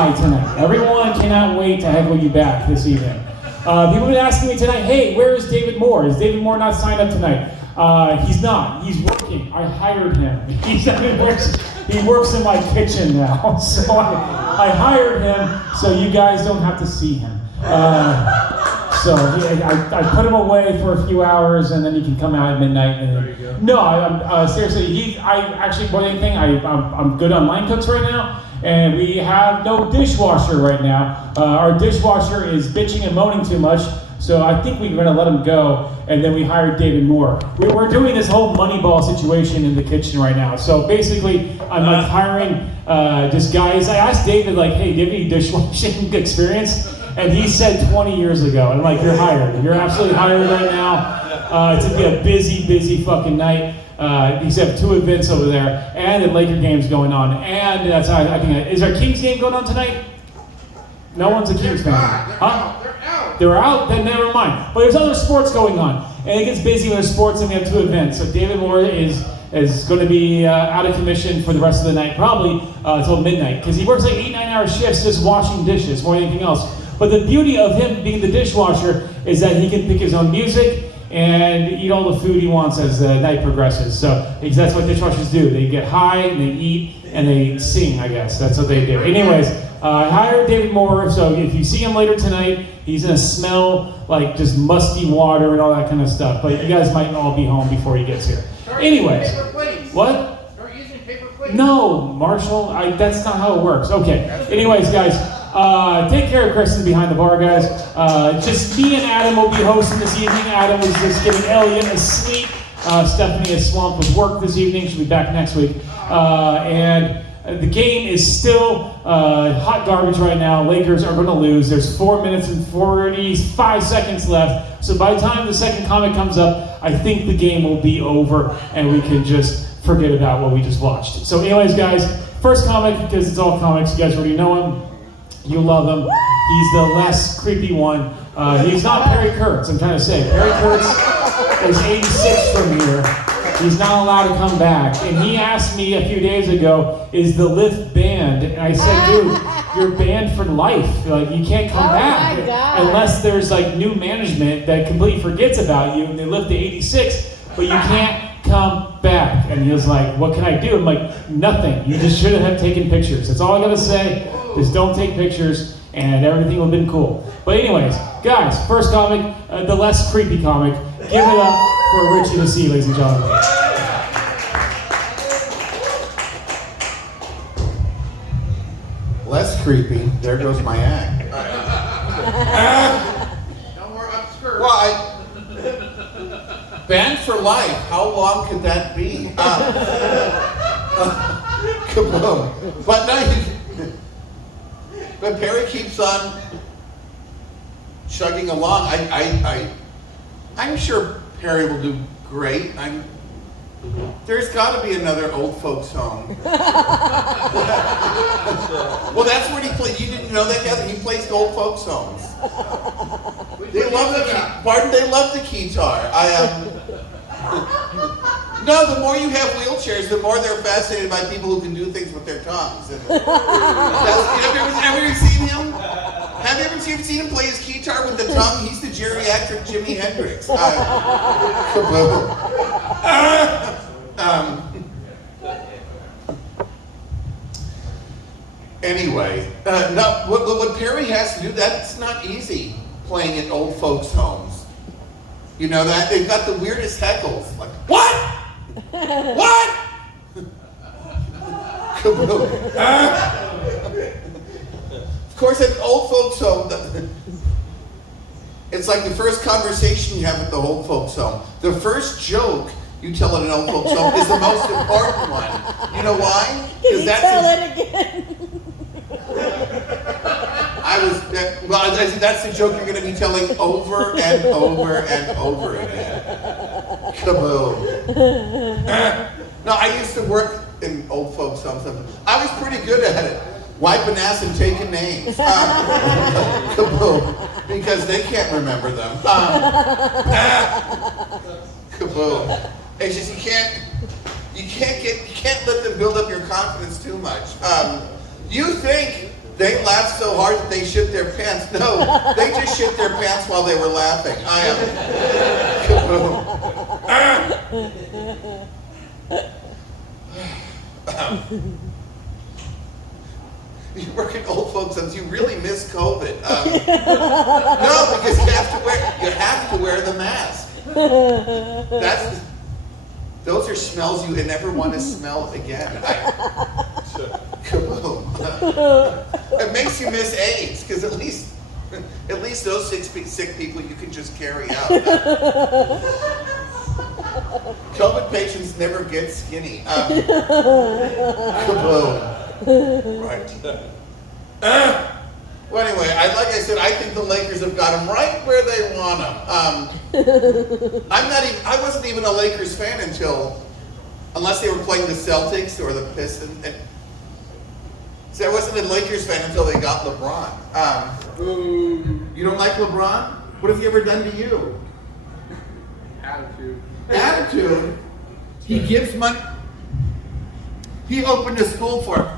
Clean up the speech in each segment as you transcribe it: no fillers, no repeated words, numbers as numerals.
guy tonight. Everyone cannot wait to heckle you back this evening. People have been asking me tonight, hey, where is David Moore? Is David Moore not signed up tonight? He's not. He's working. I hired him. He works in my kitchen now. So I hired him so you guys don't have to see him. I put him away for a few hours, and then he can come out at midnight. And there you go. No, I'm seriously. More than anything, I'm good on line cooks right now, and we have no dishwasher right now. Our dishwasher is bitching and moaning too much, so I think we're gonna let him go. And then we hired David Moore. We're doing this whole Moneyball situation in the kitchen right now. So basically, I'm like hiring just guys. I asked David, like, hey, do you have any dishwashing experience? And he said 20 years ago. And I'm like, you're hired. You're absolutely hired right now. It's gonna be a busy fucking night. He's have 2 events over there, and the Laker game's going on. And that's how I think. Is our Kings game going on tonight? No one's a Kings fan. Huh? They're out? Then never mind. But there's other sports going on. And it gets busy with sports, and we have 2 events. So David Moore is going to be out of commission for the rest of the night, probably until midnight, because he works like 8-9 hour shifts just washing dishes more than anything else. But the beauty of him being the dishwasher is that he can pick his own music and eat all the food he wants as the night progresses. So because that's what dishwashers do. They get high, and they eat, and they sing, I guess. That's what they do. Anyways, I hired David Moore, so if you see him later tonight, he's gonna smell like just musty water and all that kind of stuff. But you guys might all be home before he gets here. Anyways, what? Start using paper plates. No, Marshall, that's not how it works. Okay. Anyways, guys, take care of Kristen behind the bar, guys. Just me and Adam will be hosting this evening. Adam is just getting Elliot asleep. Stephanie is swamped with work this evening. She'll be back next week. And the game is still hot garbage right now. Lakers are going to lose. There's 4 minutes and 45 seconds left. So by the time the second comic comes up, I think the game will be over, and we can just forget about what we just watched. So anyways, guys, first comic, because it's all comics. You guys already know him. You love him. He's the less creepy one. He's not Perry Kurtz, I'm trying to say. Perry Kurtz is 86 from here. He's not allowed to come back. And he asked me a few days ago, is the lift banned? And I said, dude, you're banned for life. Like, you can't come back unless there's like new management that completely forgets about you and they lift to 86, but you can't come back. And he was like, what can I do? I'm like, nothing. You just shouldn't have taken pictures. That's all I gotta say. Just don't take pictures, and everything would have been cool. But anyways, guys, first comic, the less creepy comic. Give it up for Richie the Sea, ladies and gentlemen. Less creepy. There goes my act. No more upskirt. Well, banned for life. How long could that be? Kaboom. But no, but Perry keeps on chugging along. I'm sure Perry will do great. There's got to be another old folks home. Well, that's where he plays. You didn't know that? He plays old folks homes. They love they love the guitar. No, the more you have wheelchairs, the more they're fascinated by people who can do things with their tongues. Have you ever seen him? Have you ever seen him play his guitar with the tongue? He's the geriatric Jimi Hendrix. Anyway, no, what Perry has to do, that's not easy, playing at old folks' homes. You know that? They've got the weirdest heckles. Like, what? What? Kaboom. Of course, at old folks' home, it's like the first conversation you have at the old folks' home. The first joke you tell at an old folks' home is the most important one. You know why? Can you tell it again? That's the joke you're going to be telling over and over and over again. Kaboom. No, I used to work in old folks' homes. I was pretty good at it. Wiping ass and taking names. Kaboom. Because they can't remember them. Kaboom. It's just you can't let them build up your confidence too much. You think They laughed so hard that they shit their pants. No, they just shit their pants while they were laughing. I am. You work at old folks' homes. You really miss COVID. No, because you have to wear the mask. Those are smells you never want to smell again. Kaboom. It makes you miss AIDS, because at least those sick people you can just carry out. COVID patients never get skinny. Kaboom. Right. Well, anyway, like I said, I think the Lakers have got them right where they want them. I wasn't even a Lakers fan unless they were playing the Celtics or the Pistons. So I wasn't a Lakers fan until they got LeBron. You don't like LeBron? What has he ever done to you? Attitude? He gives money. He opened a school for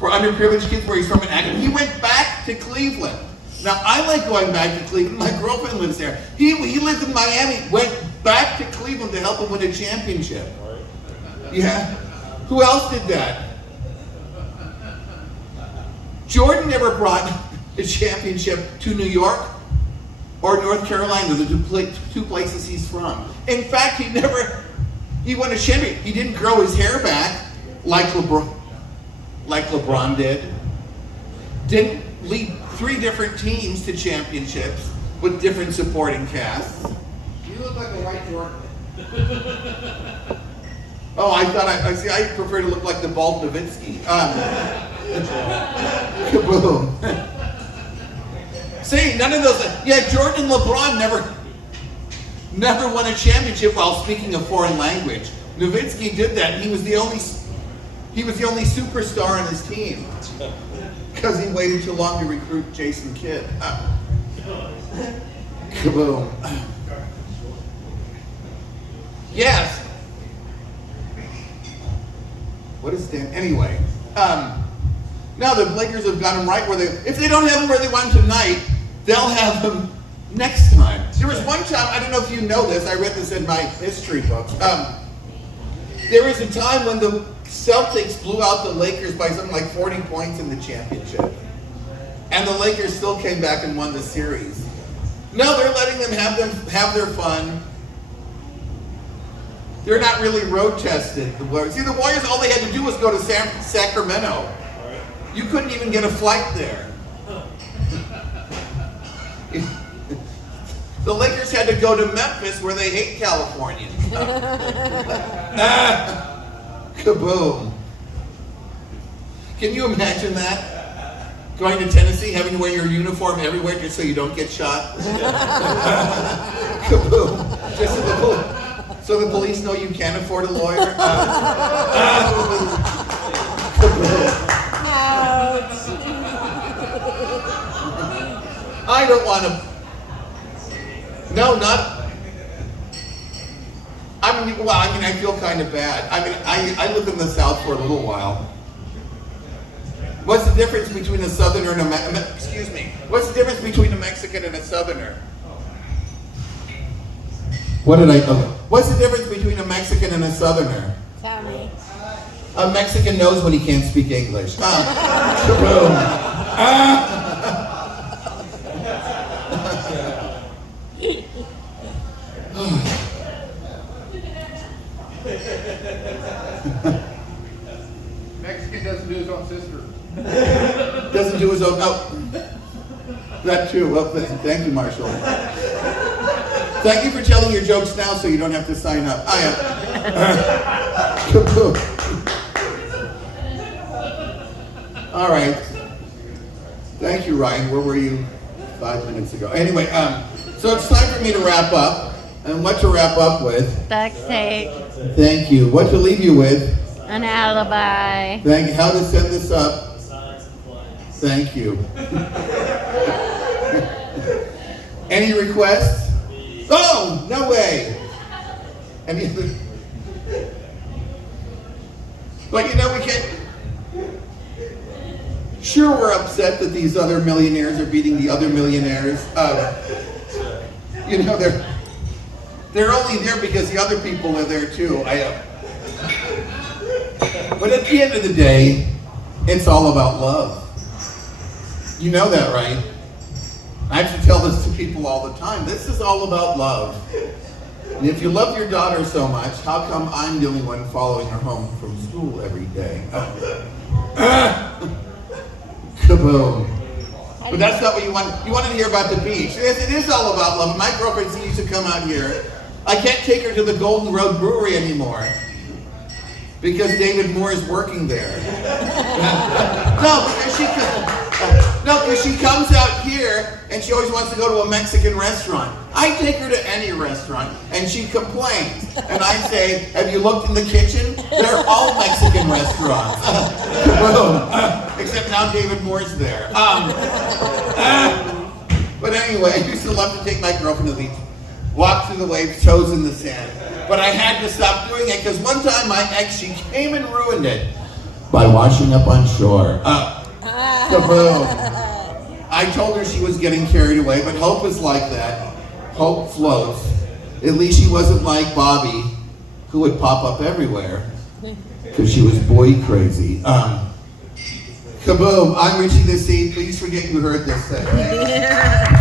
underprivileged kids where he's from in Akron. He went back to Cleveland. Now, I like going back to Cleveland. My girlfriend lives there. He lived in Miami, went back to Cleveland to help him win a championship. Yeah. Who else did that? Jordan never brought the championship to New York or North Carolina, the two places he's from. In fact, he won a championship. He didn't grow his hair back like LeBron did. Didn't lead 3 different teams to championships with different supporting casts. You look like a white Jordan. Oh, I prefer to look like the bald Nowitzki. Kaboom. See, none of those. Yeah, Jordan and LeBron never won a championship while speaking a foreign language. Nowitzki did that, and he was the only superstar on his team because he waited too long to recruit Jason Kidd. Kaboom. Yes. What is Dan? Anyway, now the Lakers have got him right where if they don't have him where they want him tonight, they'll have him next time. There was one time, I don't know if you know this, I read this in my history books. There was a time when the Celtics blew out the Lakers by something like 40 points in the championship. And the Lakers still came back and won the series. No, they're letting them have their fun. They're not really road tested, the Warriors. See, the Warriors, all they had to do was go to Sacramento. You couldn't even get a flight there. The Lakers had to go to Memphis, where they hate Californians. Kaboom. Can you imagine that? Going to Tennessee, having to wear your uniform everywhere just so you don't get shot? Kaboom. Just so the police know you can't afford a lawyer? Ouch. I don't want to. No, not. I feel kind of bad. I lived in the South for a little while. What's the difference between a Southerner and What's the difference between a Mexican and a Southerner? What's the difference between a Mexican and a Southerner? Tell me. A Mexican knows when he can't speak English. Kaboom. Mexican doesn't do his own sister. Doesn't do his own. Oh, that too. Well, thank you, Marshall. Thank you for telling your jokes now, so you don't have to sign up. I am. Kaboom. All right. Thank you, Ryan. Where were you 5 minutes ago? Anyway, so it's time for me to wrap up. And what to wrap up with? Duct tape. Thank you. What to leave you with? An alibi. Thank you. How to set this up? Thank you. Any requests? Oh, no way. But we can't. Sure, we're upset that these other millionaires are beating the other millionaires. You know, they're only there because the other people are there too. But at the end of the day, it's all about love. You know that, right? I have to tell this to people all the time. This is all about love. And if you love your daughter so much, how come I'm the only one following her home from school every day? Kaboom. But that's not what you want. You wanted to hear about the beach. It is all about love. My girlfriend used to come out here. I can't take her to the Golden Road Brewery anymore because David Moore is working there. because she comes out here and she always wants to go to a Mexican restaurant. I take her to any restaurant and she complains. And I say, have you looked in the kitchen? They're all Mexican restaurants. Boom. Except now David Moore's there. But anyway, I used to love to take my girlfriend to the beach, walk through the waves, toes in the sand. But I had to stop doing it because one time my ex, she came and ruined it by washing up on shore. Kaboom. I told her she was getting carried away, but hope is like that. Hope floats. At least she wasn't like Bobby, who would pop up everywhere because she was boy crazy. Kaboom. I'm Richie the Seed. Please forget you heard this segment.